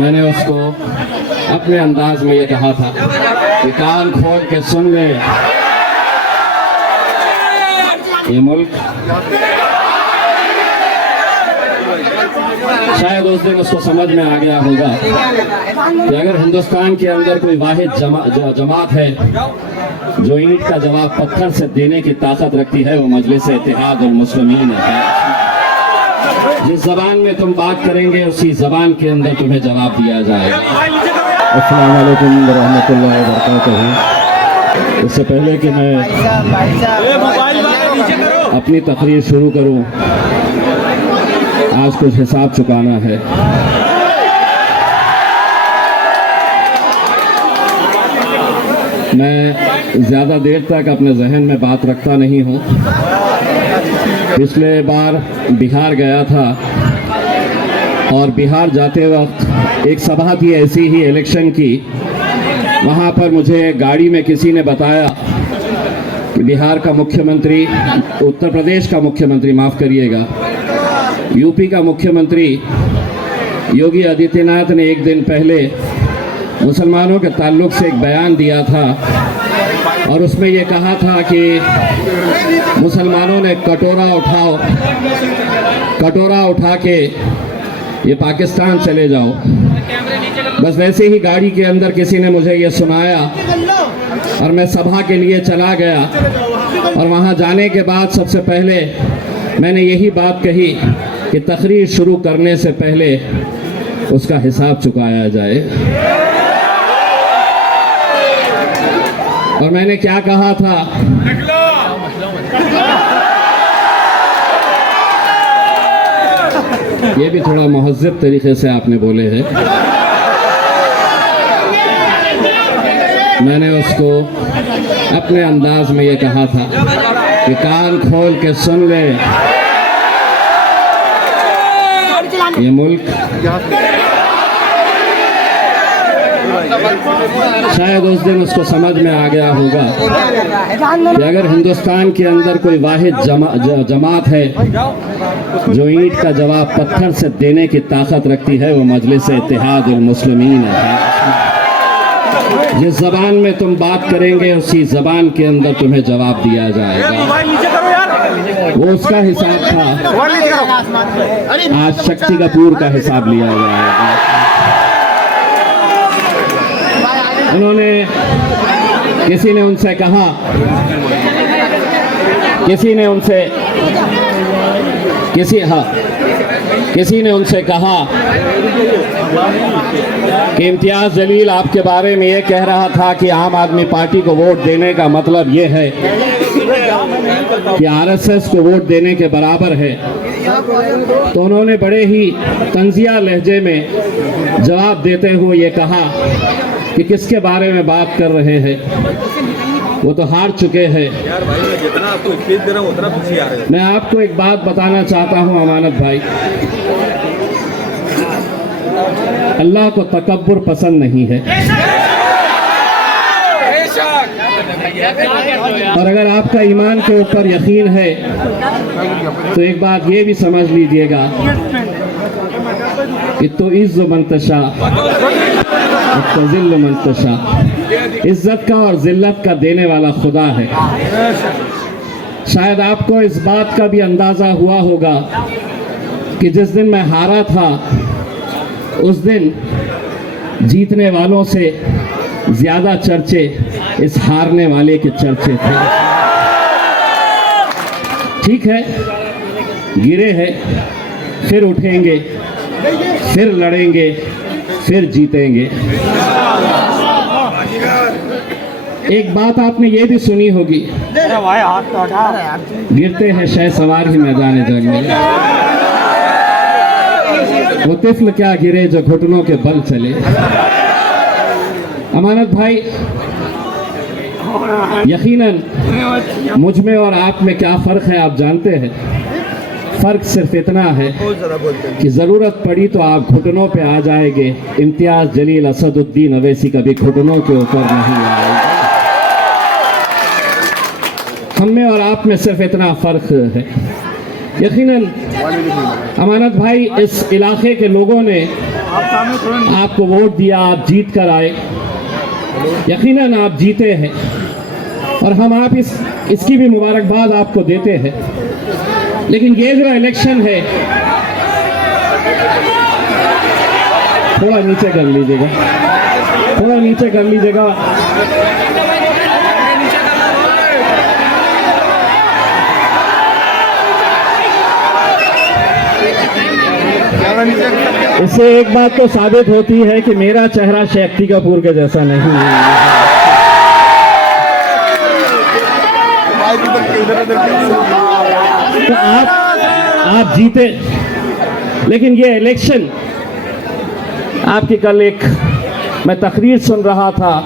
मैंने उसको अपने अंदाज में ये कहा था कि कान खोल के सुन ले, ये मुल्क शायद उस दिन उसको समझ में आ गया होगा कि अगर हिंदुस्तान के अंदर कोई वाहिद जमात है जो ईंट का जवाब पत्थर से देने की ताकत रखती है, वो मजलिस इत्तेहाद और मुस्लिमीन है। जिस जबान में तुम बात करेंगे उसी जबान के अंदर तुम्हें जवाब दिया जाएगा। अस्सलाम वालेकुम रहमतुल्लाहि व बरकातहू। इससे पहले कि मैं अपनी तकरीर शुरू करूं, आज कुछ हिसाब चुकाना है। मैं ज़्यादा देर तक अपने जहन में बात रखता नहीं हूँ। पिछले बार बिहार गया था और बिहार जाते वक्त एक सभा थी ऐसी ही इलेक्शन की। वहाँ पर मुझे गाड़ी में किसी ने बताया कि बिहार का मुख्यमंत्री, उत्तर प्रदेश का मुख्यमंत्री, माफ़ करिएगा, यूपी का मुख्यमंत्री योगी आदित्यनाथ ने एक दिन पहले मुसलमानों के ताल्लुक़ से एक बयान दिया था और उसमें ये कहा था कि मुसलमानों ने कटोरा उठा के ये पाकिस्तान चले जाओ। बस वैसे ही गाड़ी के अंदर किसी ने मुझे ये सुनाया और मैं सभा के लिए चला गया और वहाँ जाने के बाद सबसे पहले मैंने यही बात कही कि तकरीर शुरू करने से पहले उसका हिसाब चुकाया जाए। और मैंने क्या कहा था, ये भी थोड़ा महज़्ज़ब तरीके से आपने बोले हैं। मैंने उसको अपने अंदाज में ये कहा था कि कान खोल के सुन ले, ये मुल्क शायद उस दिन उसको समझ में आ गया होगा कि अगर हिंदुस्तान के अंदर कोई वाहिद जमात है जो ईंट का जवाब पत्थर से देने की ताकत रखती है, वो मजलिस इत्तेहाद और मुस्लिमीन है। जिस जबान में तुम बात करेंगे उसी जबान के अंदर तुम्हें जवाब दिया जाएगा। वो उसका हिसाब था, आज शक्ति कपूर का हिसाब लिया जाएगा। उन्होंने किसी ने उनसे कहा कि इम्तियाज़ जलील आपके बारे में ये कह रहा था कि आम आदमी पार्टी को वोट देने का मतलब ये है कि आरएसएस को वोट देने के बराबर है। तो उन्होंने बड़े ही तंजिया लहजे में जवाब देते हुए ये कहा कि किसके बारे में बात कर रहे हैं, वो तो हार चुके हैं। मैं आपको एक बात बताना चाहता हूँ अमानत भाई, अल्लाह को तकब्बुर पसंद नहीं है। और अगर आपका ईमान के ऊपर यकीन है तो एक बात ये भी समझ लीजिएगा कि तो इज़्ज़ु मन तशा तो ज़िल्लु मन तशा, इज्जत का और जिल्लत का देने वाला खुदा है। शायद आपको इस बात का भी अंदाज़ा हुआ होगा कि जिस दिन मैं हारा था उस दिन जीतने वालों से ज़्यादा चर्चे इस हारने वाले के चर्चे थे। ठीक है, गिरे हैं, फिर उठेंगे, फिर लड़ेंगे, फिर जीतेंगे। एक बात आपने ये भी सुनी होगी, गिरते हैं शह सवार ही मैदान जंग में, वो तिफ्ल क्या गिरे जो घुटनों के बल चले। अमानत भाई, यकीनन मुझ में और आप में क्या फ़र्क है आप जानते हैं। फ़र्क सिर्फ इतना है कि ज़रूरत पड़ी तो आप घुटनों पे आ जाएंगे। इम्तियाज़ जलील असदुद्दीन अवैसी कभी घुटनों के ऊपर नहीं आएगा। हम में और आप में सिर्फ इतना फ़र्क है। यकीनन अमानत भाई, इस इलाके के लोगों ने आपको वोट दिया, आप जीत कर आए, यकीनन आप जीते हैं और हम आप इसकी भी मुबारकबाद आपको देते हैं। लेकिन ये जो इलेक्शन है, थोड़ा नीचे कर लीजिएगा, थोड़ा नीचे कर लीजिएगा। इससे एक बात तो साबित होती है कि मेरा चेहरा शक्ति कपूर के जैसा नहीं है। तो आप जीते, लेकिन ये इलेक्शन आपकी, कल एक मैं तकरीर सुन रहा था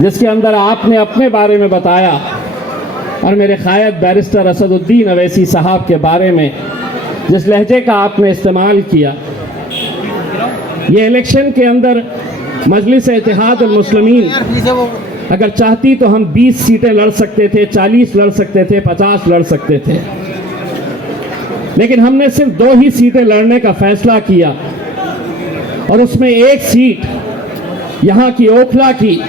जिसके अंदर आपने अपने बारे में बताया और मेरे कायद बैरिस्टर असदुद्दीन अवैसी साहब के बारे में जिस लहजे का आपने इस्तेमाल किया। ये इलेक्शन के अंदर मजलिस इत्तेहाद अल मुस्लिमीन अगर चाहती तो हम 20 सीटें लड़ सकते थे, 40 लड़ सकते थे, 50 लड़ सकते थे, लेकिन हमने सिर्फ 2 ही सीटें लड़ने का फैसला किया और उसमें एक सीट यहाँ की ओखला की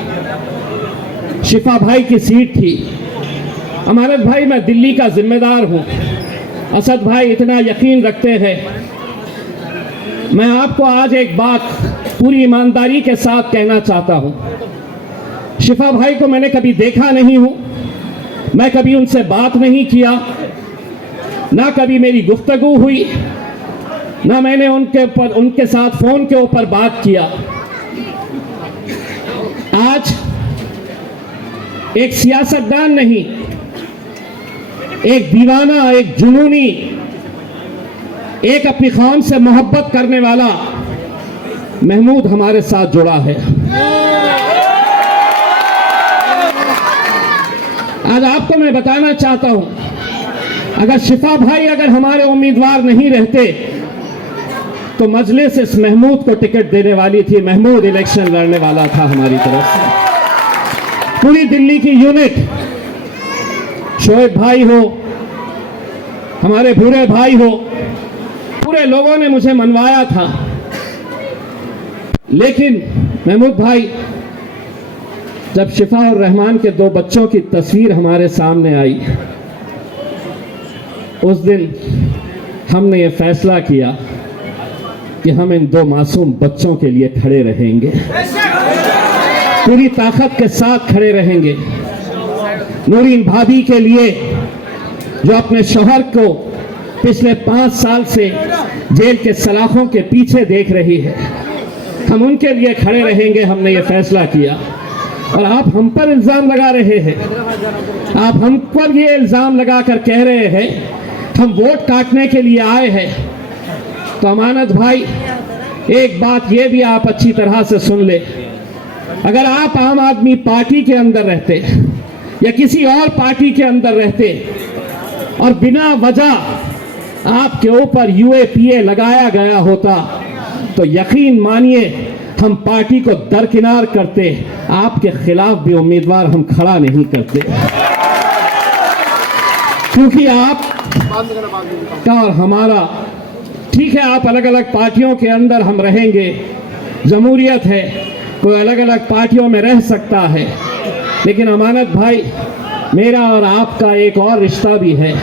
शिफा भाई की सीट थी। अमानत भाई, मैं दिल्ली का जिम्मेदार हूँ, असद भाई इतना यकीन रखते हैं। मैं आपको आज एक बात पूरी ईमानदारी के साथ कहना चाहता हूँ। शिफा भाई को मैंने कभी देखा नहीं हूँ, मैं कभी उनसे बात नहीं किया, ना कभी मेरी गुफ्तगू हुई, ना मैंने उनके साथ फोन के ऊपर बात किया। आज एक सियासतदान नहीं, एक दीवाना, एक जुनूनी, एक अपनी कौम से मोहब्बत करने वाला महमूद हमारे साथ जुड़ा है। आज आपको मैं बताना चाहता हूं, अगर शिफा भाई अगर हमारे उम्मीदवार नहीं रहते तो मजलिस इस महमूद को टिकट देने वाली थी। महमूद इलेक्शन लड़ने वाला था हमारी तरफ से। पूरी दिल्ली की यूनिट, शोएब भाई हो, हमारे भूरे भाई हो, पूरे लोगों ने मुझे मनवाया था। लेकिन महमूद भाई, जब शिफा और रहमान के 2 बच्चों की तस्वीर हमारे सामने आई, उस दिन हमने ये फैसला किया कि हम इन 2 मासूम बच्चों के लिए खड़े रहेंगे, पूरी ताकत के साथ खड़े रहेंगे। नूरीन भाभी के लिए जो अपने शौहर को पिछले 5 साल से जेल के सलाखों के पीछे देख रही है, हम उनके लिए खड़े रहेंगे। हमने ये फैसला किया और आप हम पर इल्जाम लगा रहे हैं, आप हम पर ये इल्जाम लगाकर कह रहे हैं हम वोट काटने के लिए आए हैं। तो अमानत भाई, एक बात ये भी आप अच्छी तरह से सुन ले, अगर आप आम आदमी पार्टी के अंदर रहते या किसी और पार्टी के अंदर रहते और बिना वजह आपके ऊपर UAPA लगाया गया होता तो यकीन मानिए हम पार्टी को दरकिनार करते, आपके खिलाफ भी उम्मीदवार हम खड़ा नहीं करते, क्योंकि आप का और हमारा, ठीक है आप अलग अलग पार्टियों के अंदर हम रहेंगे, जमहूरियत है, कोई अलग अलग पार्टियों में रह सकता है, लेकिन अमानत भाई, मेरा और आपका एक और रिश्ता भी है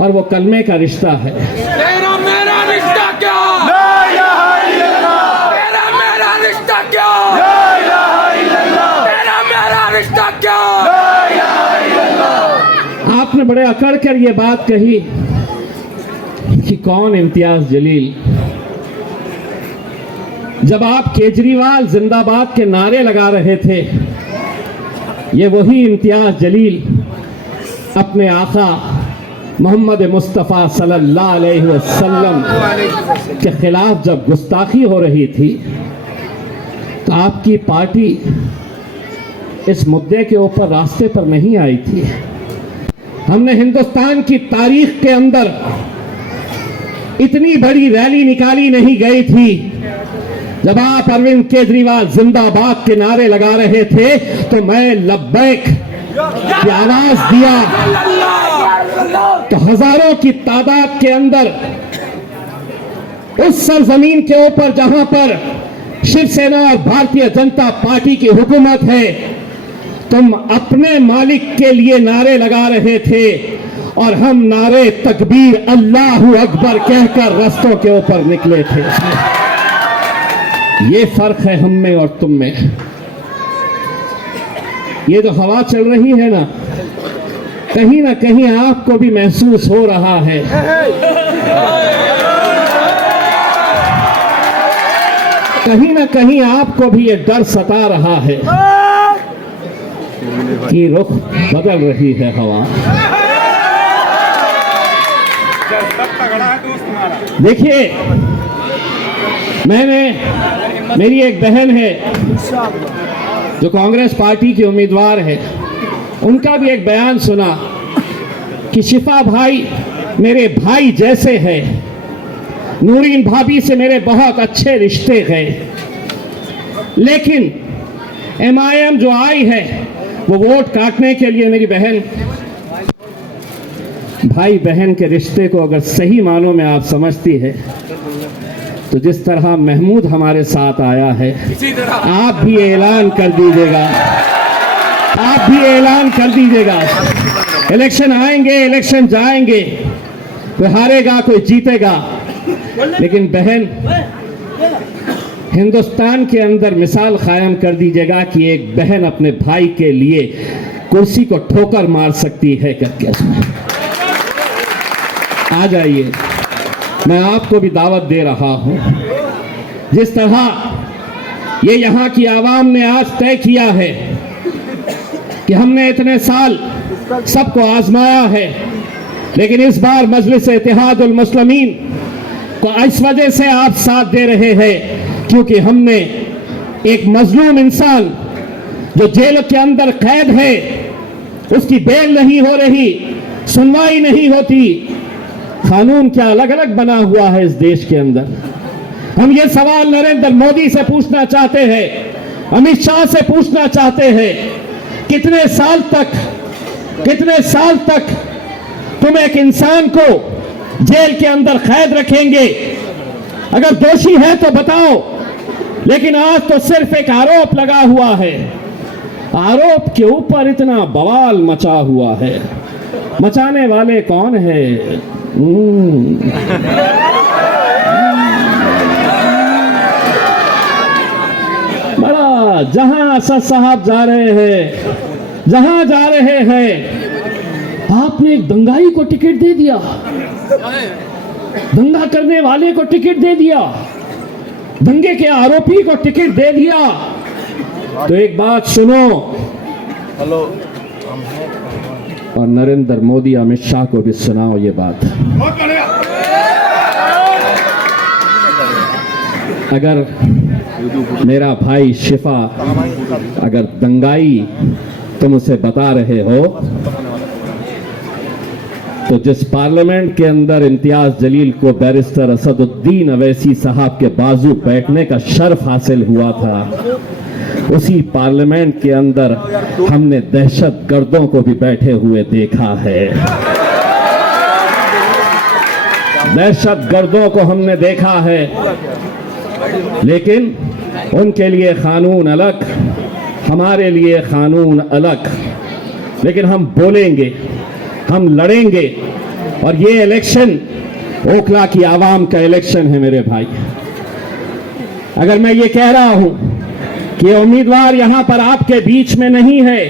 और वो कलमे का रिश्ता है। तेरा मेरा रिश्ता क्या? तेरा मेरा रिश्ता क्या? तेरा मेरा रिश्ता क्या? आपने बड़े अकड़ कर ये बात कही कि कौन इम्तियाज जलील। जब आप केजरीवाल जिंदाबाद के नारे लगा रहे थे, ये वही इम्तियाज जलील अपने आका मोहम्मद मुस्तफ़ा सल्लल्लाहु अलैहि वसल्लम के खिलाफ जब गुस्ताखी हो रही थी तो आपकी पार्टी इस मुद्दे के ऊपर रास्ते पर नहीं आई थी। हमने हिंदुस्तान की तारीख के अंदर इतनी बड़ी रैली निकाली नहीं गई थी। जब आप अरविंद केजरीवाल जिंदाबाद के नारे लगा रहे थे तो मैं लब्बैक की आवाज दिया तो हजारों की तादाद के अंदर उस सरजमीन के ऊपर जहां पर शिवसेना और भारतीय जनता पार्टी की हुकूमत है, तुम अपने मालिक के लिए नारे लगा रहे थे और हम नारे तकबीर अल्लाहू अकबर कहकर रस्तों के ऊपर निकले थे। ये फर्क है हम में और तुम में। ये जो हवा चल रही है ना कहीं आपको भी महसूस हो रहा है कहीं ना कहीं आपको भी ये डर सता रहा है कि रुख बदल रही है हवा। देखिए, मेरी एक बहन है जो कांग्रेस पार्टी की उम्मीदवार है, उनका भी एक बयान सुना कि शिफा भाई मेरे भाई जैसे है, नूरीन भाभी से मेरे बहुत अच्छे रिश्ते हैं, लेकिन MIM जो आई है वो वोट काटने के लिए मेरी बहन, भाई बहन के रिश्ते को अगर सही मानों में आप समझती है तो जिस तरह महमूद हमारे साथ आया है, आप भी ऐलान कर दीजिएगा, आप भी ऐलान कर दीजिएगा। इलेक्शन आएंगे, इलेक्शन जाएंगे, कोई हारेगा कोई जीतेगा, लेकिन बहन हिंदुस्तान के अंदर मिसाल कायम कर दीजिएगा कि एक बहन अपने भाई के लिए कुर्सी को ठोकर मार सकती है करके। आ जाइए, मैं आपको भी दावत दे रहा हूं। जिस तरह ये यहाँ की आवाम ने आज तय किया है कि हमने इतने साल सबको आजमाया है, लेकिन इस बार मजलिस इत्तेहादुल मुस्लिमीन को इस वजह से आप साथ दे रहे हैं क्योंकि हमने एक मजलूम इंसान जो जेल के अंदर कैद है, उसकी बेल नहीं हो रही, सुनवाई नहीं होती, कानून क्या अलग अलग बना हुआ है इस देश के अंदर। हम ये सवाल नरेंद्र मोदी से पूछना चाहते हैं, अमित शाह से पूछना चाहते हैं, कितने साल तक तुम एक इंसान को जेल के अंदर कैद रखेंगे? अगर दोषी है तो बताओ, लेकिन आज तो सिर्फ एक आरोप लगा हुआ है, आरोप के ऊपर इतना बवाल मचा हुआ है। मचाने वाले कौन है? बड़ा जहां असद साहब जा रहे हैं, आपने एक दंगाई को टिकट दे दिया, दंगा करने वाले को टिकट दे दिया, दंगे के आरोपी को टिकट दे दिया। तो एक बात सुनो, और नरेंद्र मोदी अमित शाह को भी सुनाओ ये बात। अगर मेरा भाई शिफा अगर दंगाई तुम उसे बता रहे हो, तो जिस पार्लियामेंट के अंदर इम्तियाज जलील को बैरिस्टर असदुद्दीन अवैसी साहब के बाजू बैठने का शर्फ हासिल हुआ था, उसी पार्लियामेंट के अंदर हमने दहशतगर्दों को भी बैठे हुए देखा है। दहशतगर्दों को हमने देखा है, लेकिन उनके लिए कानून अलग, हमारे लिए कानून अलग। लेकिन हम बोलेंगे, हम लड़ेंगे, और ये इलेक्शन ओखला की आवाम का इलेक्शन है मेरे भाई। अगर मैं ये कह रहा हूं कि उम्मीदवार यहां पर आपके बीच में नहीं है,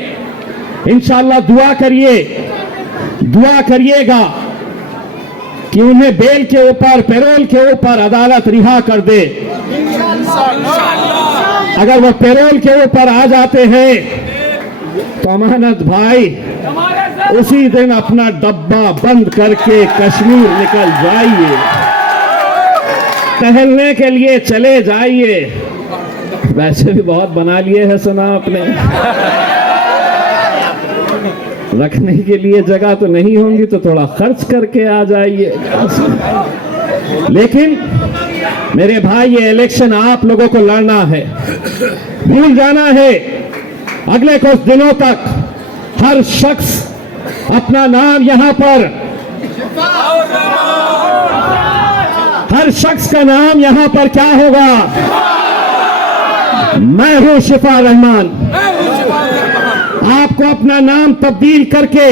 इंशाअल्लाह दुआ करिएगा कि उन्हें बेल के ऊपर, पैरोल के ऊपर अदालत रिहा कर दे। अगर वो पैरोल के ऊपर आ जाते हैं तो अमानत भाई उसी दिन अपना डब्बा बंद करके कश्मीर निकल जाइए, टहलने के लिए चले जाइए। वैसे भी बहुत बना लिए है सुना आपने, रखने के लिए जगह तो नहीं होंगी तो थोड़ा खर्च करके आ जाइए। लेकिन मेरे भाई, ये इलेक्शन आप लोगों को लड़ना है, भूल जाना है। अगले कुछ दिनों तक हर शख्स अपना नाम यहां पर, हर हर शख्स का नाम यहां पर क्या होगा? मैं हूं शिफा रहमान। आपको अपना नाम तब्दील करके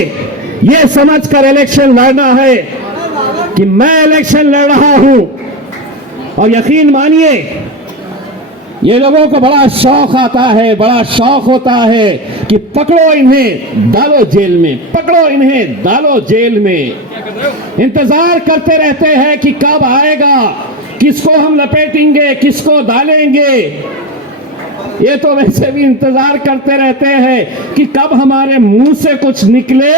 ये समझकर इलेक्शन लड़ना है कि मैं इलेक्शन लड़ रहा हूं। और यकीन मानिए, ये लोगों को बड़ा शौक आता है, बड़ा शौक होता है कि पकड़ो इन्हें, डालो जेल में, पकड़ो इन्हें, डालो जेल में। इंतजार करते रहते हैं कि कब आएगा, किसको हम लपेटेंगे, किसको डालेंगे। ये तो वैसे भी इंतजार करते रहते हैं कि कब हमारे मुंह से कुछ निकले।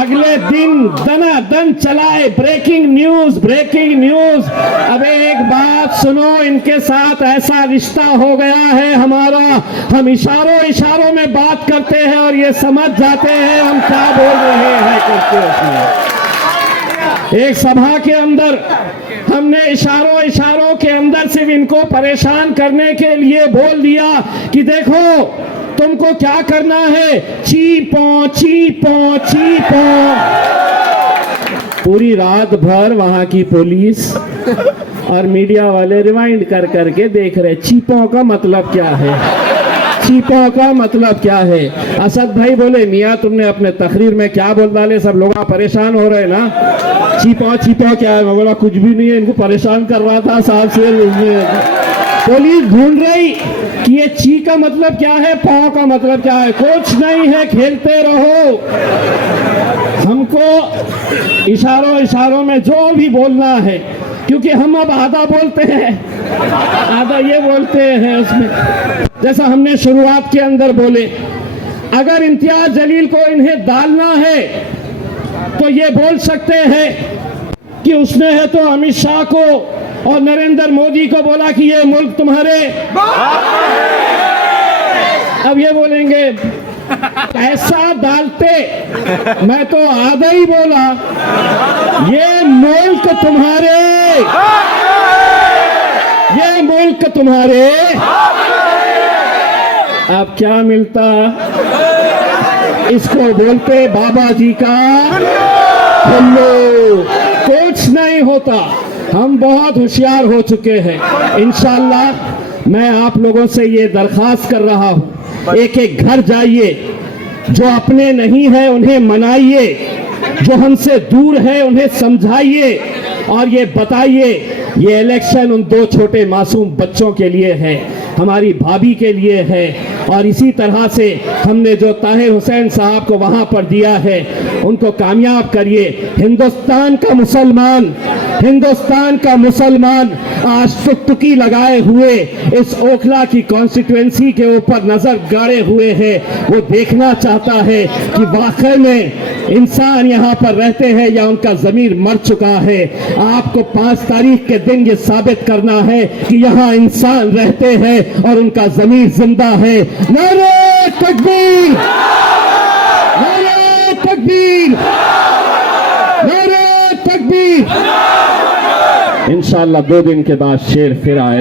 अगले दिन दनादन चलाए ब्रेकिंग न्यूज, ब्रेकिंग न्यूज। अब एक बात सुनो, इनके साथ ऐसा रिश्ता हो गया है हमारा, हम इशारों इशारों में बात करते हैं और ये समझ जाते हैं हम क्या बोल रहे हैं करके। उसमें एक सभा के अंदर हमने इशारों इशारों के अंदर सिर्फ इनको परेशान करने के लिए बोल दिया कि देखो तुमको क्या करना है, चीपो चीपो चीपो। पूरी रात भर वहां की पुलिस और मीडिया वाले रिवाइंड कर करके देख रहे चीपो का मतलब क्या है, चीपो का मतलब क्या है। असद भाई बोले, मियाँ तुमने अपने तकरीर में क्या बोल डाले, सब लोग परेशान हो रहे ना। चीपो चीपो क्या है? मैं बोला कुछ भी नहीं है, इनको परेशान कर रहा था साहब से। पुलिस ढूंढ रही कि ये ची का मतलब क्या है, पौ का मतलब क्या है। कुछ नहीं है, खेलते रहो। हमको इशारों इशारों में जो भी बोलना है, क्योंकि हम अब आधा बोलते हैं, आधा ये बोलते हैं उसमें। जैसा हमने शुरुआत के अंदर बोले, अगर इम्तियाज जलील को इन्हें डालना है तो ये बोल सकते हैं कि उसने है तो अमित शाह को और नरेंद्र मोदी को बोला कि ये मुल्क तुम्हारे। अब ये बोलेंगे ऐसा डालते, मैं तो आधा ही बोला, ये मुल्क तुम्हारे, ये मुल्क तुम्हारे। अब क्या मिलता? इसको बोलते बाबा जी का हुल्लू। कुछ नहीं होता, हम बहुत होशियार हो चुके हैं। इंशाअल्लाह मैं आप लोगों से ये दरख्वास्त कर रहा हूं, एक एक घर जाइए, जो अपने नहीं है उन्हें मनाइए, जो हमसे दूर है उन्हें समझाइए और ये बताइए ये इलेक्शन उन दो छोटे मासूम बच्चों के लिए है, हमारी भाभी के लिए है। और इसी तरह से हमने जो ताहिर हुसैन साहब को वहां पर दिया है, उनको कामयाब करिए। हिंदुस्तान का मुसलमान, हिंदुस्तान का मुसलमान आज टुकटुकी लगाए हुए इस ओखला की कॉन्स्टिट्यूएंसी के ऊपर नजर गाड़े हुए है। वो देखना चाहता है कि वाकई में इंसान यहाँ पर रहते हैं या उनका जमीर मर चुका है। आपको 5 तारीख के दिन ये साबित करना है कि यहाँ इंसान रहते हैं और उनका जमीर जिंदा है। नारे तकबीर, नारे तकबीर, नारे तकबीर। इंशाअल्लाह 2 दिन के बाद शेर फिर आए।